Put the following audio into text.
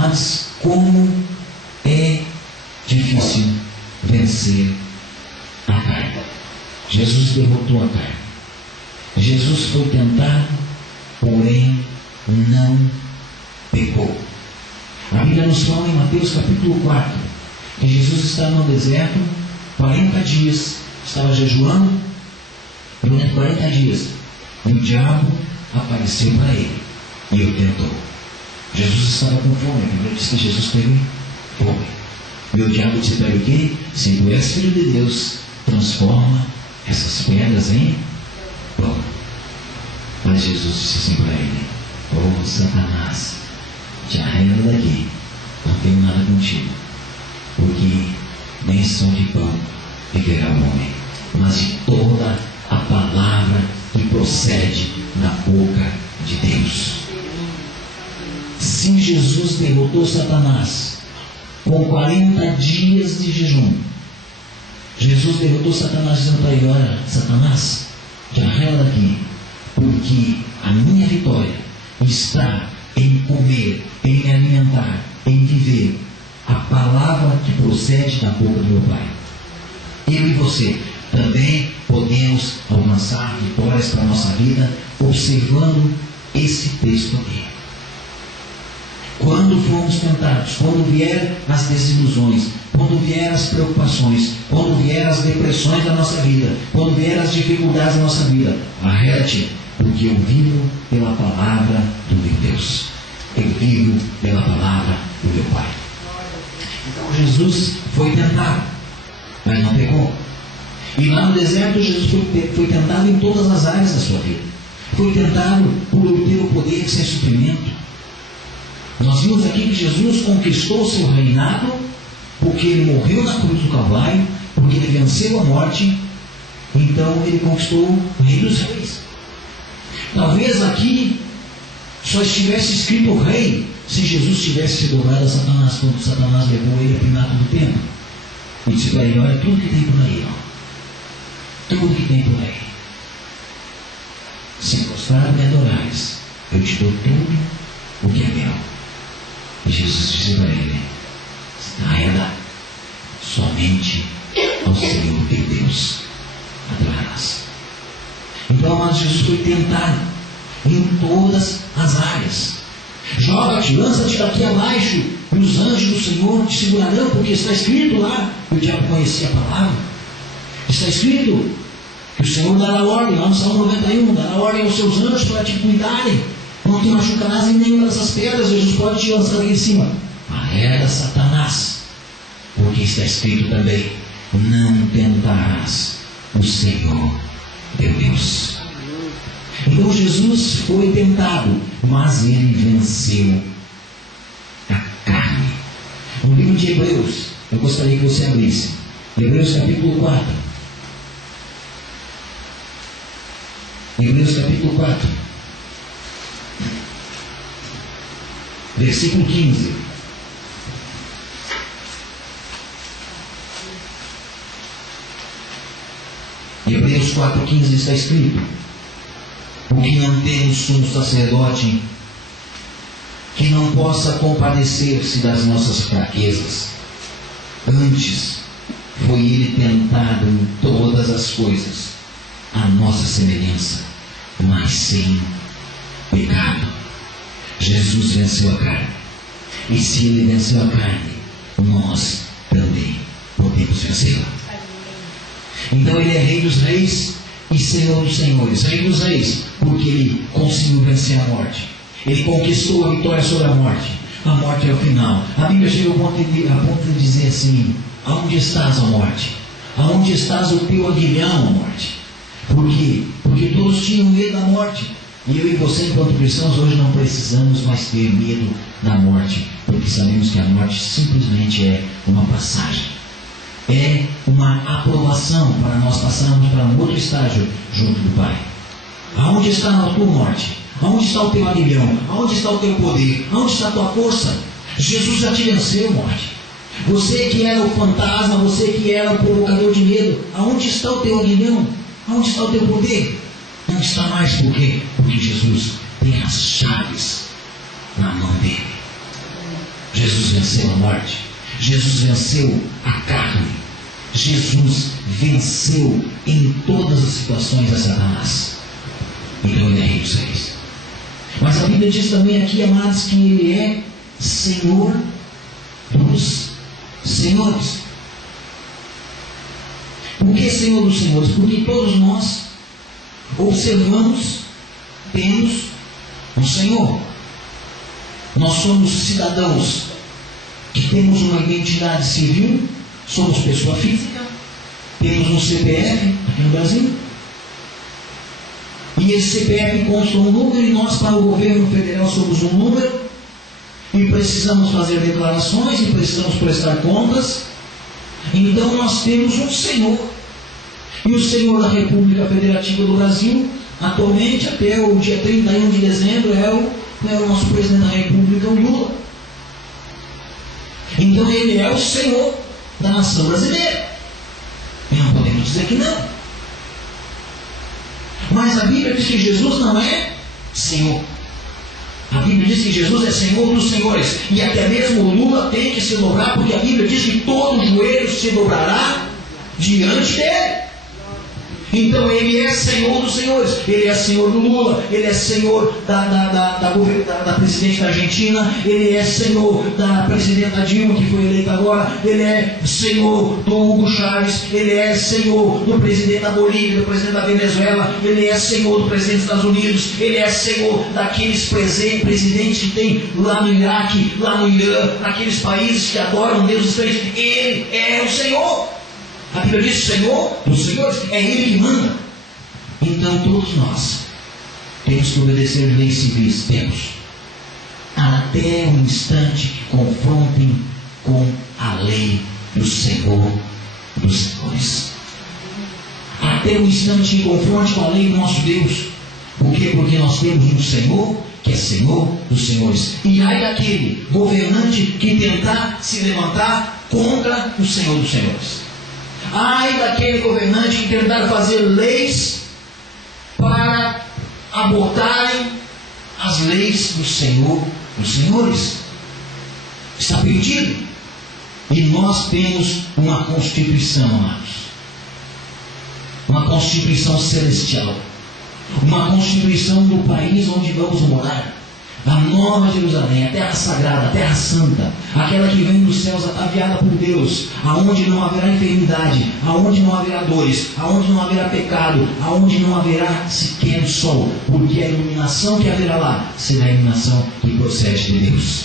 Mas como é difícil vencer a carne. Jesus derrotou a carne. Jesus foi tentado, porém não pecou. A Bíblia nos fala em Mateus capítulo 4 que Jesus estava no deserto 40 dias, estava jejuando durante 40 dias. E o diabo apareceu para ele e o tentou. Jesus estava com fome. A Bíblia diz que Jesus teve fome. E o diabo disse para ele o quê? Se tu és filho de Deus, transforma essas pedras em pão. Mas Jesus disse assim para ele: ô Satanás, te arreda daqui, não tenho nada contigo, porque nem só de pão viverá o homem, mas de toda a palavra que procede da boca de Deus. Se Jesus derrotou Satanás com 40 dias de jejum, Jesus derrotou Satanás dizendo para ele: olha, Satanás, te arreda daqui, porque a minha vitória está em comer, em me alimentar, em viver a palavra que procede da boca do meu Pai. Eu e você também podemos alcançar vitórias para a nossa vida observando esse texto aqui. Quando formos tentados, quando vier as desilusões, quando vier as preocupações, quando vier as depressões da nossa vida, quando vier as dificuldades da nossa vida, arrede, porque eu vivo pela palavra do meu Deus. Eu vivo pela palavra do meu Pai. Então Jesus foi tentado, mas não pecou. E lá no deserto Jesus foi tentado em todas as áreas da sua vida. Foi tentado por obter o poder sem suprimento. Nós vimos aqui que Jesus conquistou o seu reinado porque ele morreu na cruz do Calvário, porque ele venceu a morte. Então ele conquistou o Rei dos Reis. Talvez aqui só estivesse escrito rei se Jesus tivesse se dobrado a Satanás quando Satanás levou ele a primato do templo e disse para ele: olha, tudo que tem por aí, tudo que tem por aí, se prostrar me adorares, eu te dou tudo o que é meu. E Jesus disse para ele: arreda, somente ao Senhor teu Deus adorarás. Então, mas Jesus foi tentado em todas as áreas. Joga-te, lança-te daqui abaixo, e os anjos do Senhor te segurarão, porque está escrito lá, que o diabo conhecia a palavra. Está escrito que o Senhor dará ordem, lá no Salmo 91, dará ordem aos seus anjos para te cuidarem. Não te machucarás em nenhuma dessas pedras. Jesus pode te lançar aqui em cima. Arreda, Satanás, porque está escrito também: não tentarás o Senhor teu Deus. Então Jesus foi tentado, mas ele venceu a carne. No livro de Hebreus, eu gostaria que você abrisse Hebreus capítulo 4. Hebreus capítulo 4, versículo 15. Hebreus 4,15 está escrito: porque não temos sumo sacerdote que não possa compadecer-se das nossas fraquezas. Antes foi ele tentado em todas as coisas, à nossa semelhança, mas sem pecado. Jesus venceu a carne. E se ele venceu a carne, nós também podemos vencê-la. Então ele é Rei dos Reis e Senhor dos Senhores. Rei dos Reis, porque ele conseguiu vencer a morte. Ele conquistou a vitória sobre a morte. A morte é o final. A Bíblia chega ao ponto de dizer assim: aonde estás, ó morte? Aonde estás o teu aguilhão, ó morte? Por quê? Porque todos tinham medo da morte. E eu e você, enquanto cristãos, hoje não precisamos mais ter medo da morte, porque sabemos que a morte simplesmente é uma passagem. É uma aprovação para nós passarmos para um outro estágio junto do Pai. Aonde está a tua morte? Aonde está o teu aguilhão? Aonde está o teu poder? Aonde está a tua força? Jesus já te venceu, morte. Você que era o fantasma, você que era o provocador de medo, aonde está o teu aguilhão? Aonde está o teu poder? Não está mais. Por quê? Porque Jesus tem as chaves na mão dele. Jesus venceu a morte. Jesus venceu a carne. Jesus venceu em todas as situações a Satanás. Então ele é rei dos reis. Mas a Bíblia diz também aqui, amados, que ele é Senhor dos senhores. Por que Senhor dos senhores? Porque todos nós observamos, temos um Senhor. Nós somos cidadãos que temos uma identidade civil, somos pessoa física, temos um CPF aqui no Brasil, e esse CPF consta um número, e nós, para o governo federal, somos um número, e precisamos fazer declarações, e precisamos prestar contas. Então nós temos um Senhor, e o Senhor da República Federativa do Brasil, atualmente, até o dia 31 de dezembro, é o nosso presidente da República, o Lula. Então ele é o Senhor da nação brasileira, e não podemos dizer que não. Mas a Bíblia diz que Jesus não é Senhor. A Bíblia diz que Jesus é Senhor dos senhores, e até mesmo o Lula tem que se dobrar, porque a Bíblia diz que todo joelho se dobrará diante dele. Então ele é Senhor dos senhores. Ele é Senhor do Lula, ele é Senhor da presidente da Argentina, ele é Senhor da presidenta Dilma, que foi eleita agora, ele é Senhor do Hugo Chávez, ele é Senhor do presidente da Bolívia, do presidente da Venezuela, ele é Senhor do presidente dos Estados Unidos, ele é Senhor daqueles presidentes que tem lá no Iraque, lá no Irã, naqueles países que adoram Deus estranhos. Ele é o Senhor. A Bíblia diz: Senhor dos senhores, é Ele que manda. Então todos nós temos que obedecer leis civis, temos, até o instante que confrontem com a lei do Senhor dos senhores. Até o instante que confronte com a lei do nosso Deus. Por quê? Porque nós temos um Senhor que é Senhor dos senhores. E ai daquele governante que tentar se levantar contra o Senhor dos senhores. Ai daquele governante que tentar fazer leis para abortarem as leis do Senhor dos senhores. Está perdido. E nós temos uma Constituição, amados. Uma Constituição celestial. Uma Constituição do país onde vamos morar. A Nova Jerusalém, a terra sagrada, a terra santa, aquela que vem dos céus ataviada por Deus, aonde não haverá enfermidade, aonde não haverá dores, aonde não haverá pecado, aonde não haverá sequer sol, porque a iluminação que haverá lá será a iluminação que procede de Deus.